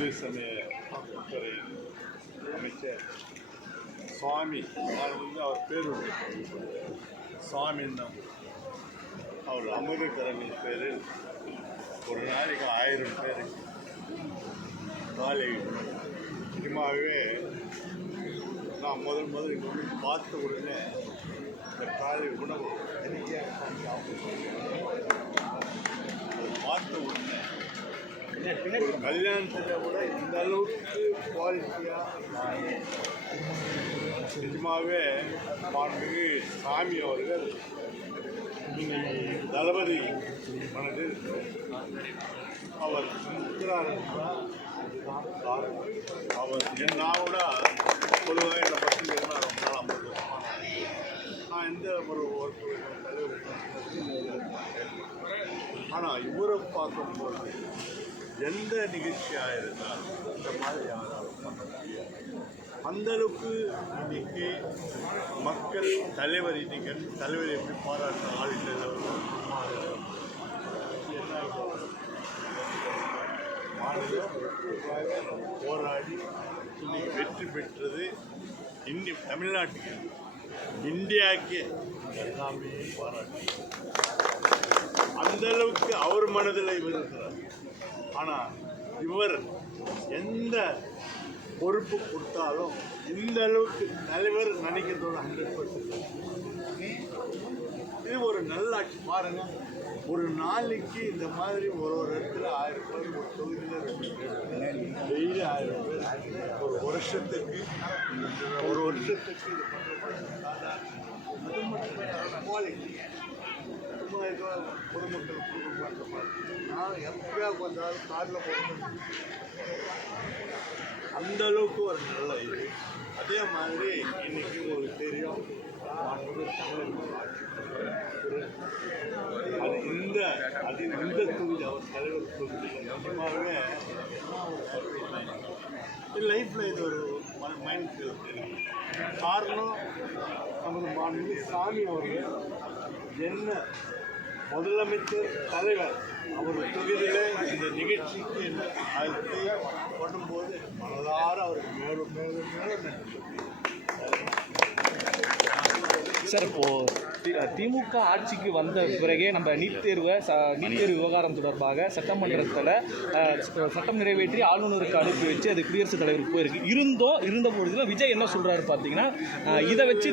இந்து சமய துறை அமைச்சர் சுவாமி அவர் வந்து அவர் பேர் உண்டு தான் அவர் அமிர்தகரங்கள் பேரில் ஒரு நாளைக்கு ஆயிரம் பேர். காலை நிஜமாகவே நான் முதல் முதல் இங்கே வந்து பார்த்த உடனே இந்த காலை உணவு. எனக்கே அதை கல்யாணத்தில் கூட இந்த அளவுக்கு குவாலிட்டியாக நிஜமாகவே மாண்புமிகு சாமி அவர்கள் தளபதி மனது அவர் இருக்கிறார் அவர் என் நான் கூட பொதுவாக என்னை பற்றி என்ன ரொம்ப நாள் ஐம்பது நான் எந்த ஒரு ஒரு தலைவர் ஆனால் இவரை பார்க்கும்போது எந்த நிகழ்ச்சியாக இருந்தாலும் இந்த மாதிரி யாராலும் பண்ண முடியாது. அந்தளவுக்கு இன்னைக்கு மக்கள் தலைவர் இன்னைக்கு தலைவர் எப்படி பாராட்டுற ஆள் இல்லை மாநிலம் போராடி இன்னைக்கு வெற்றி பெற்றது இந்தி தமிழ்நாட்டுக்கு. இந்தியாவுக்கு எல்லாமே பாராட்டி. அந்தளவுக்கு அவர் மனதில் இவர் இருக்கிறார். ஆனால் இவர் எந்த பொறுப்பு கொடுத்தாலும் இந்த அளவுக்கு தலைவர் நினைக்கிறதோட ஹண்ட்ரட் பர்சன்ட் இது ஒரு நல்லாட்சி பாருங்க ஒரு நாளைக்கு இந்த மாதிரி ஒரு ஒரு இடத்துல ஆயிரம் பேர் ஒரு தொகுதியில் டெய்லி ஆயிரம் பேர் ஒரு வருஷத்துக்கு ஒரு வருஷத்துக்கு இது பண்ணுறது சாதாரண அது மட்டும் குவாலிட்டி quality. சும்மா மாதிரி. நான் எப்படியா காரில் போகணும் அந்த அளவுக்கு ஒரு நல்ல இது. அதே மாதிரி இன்னைக்கு உங்களுக்கு தெரியும் அது இந்த அது இந்த தொகுதி அவர் தலைவர் தொகுதி நிஜமாகவே லைஃப்பில் இது ஒரு மைண்ட் ஃபீல் காரணம் நமது மாநில சாமி அவர்கள் என்ன முதலமைச்சர் தலைவர் அவர் தொகுதியில் இந்த நிகழ்ச்சிக்கு அழைத்து பண்ணும்போது மனதார அவருக்கு மேலும் மேலும் மேலும் சார் இப்போது திமுக ஆட்சிக்கு வந்த பிறகே நம்ம நீட் தேர்வை ச நீட் தேர்வு விவகாரம் தொடர்பாக சட்டமன்றத்தில் சட்டம் நிறைவேற்றி ஆளுநருக்கு அனுப்பி வச்சு அது குடியரசுத் தலைவருக்கு போயிருக்கு. இருந்தோம் இருந்த பொழுதுல விஜய் என்ன சொல்றாரு பார்த்தீங்கன்னா இதை வச்சு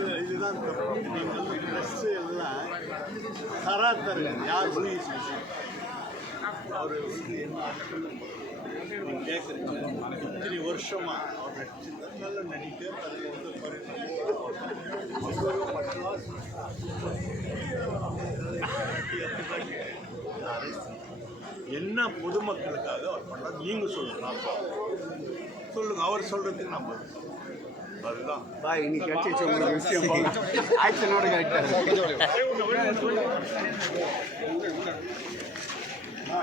கேட்குறீங்க வருஷமா அவர் நடிச்சிருந்தா நல்ல நடிகர் அதுக்கு வந்து என்ன பொதுமக்களுக்காக அவர் பண்ணார் நீங்கள் சொல்லுங்க நான். சொல்லுங்க அவர் சொல்றதுக்கு நம்ம அதுதான். இன்னைக்கு கட்சி உங்களுக்கு விஷயம் ஆக்ஷனோட கரெக்டாக ஆ.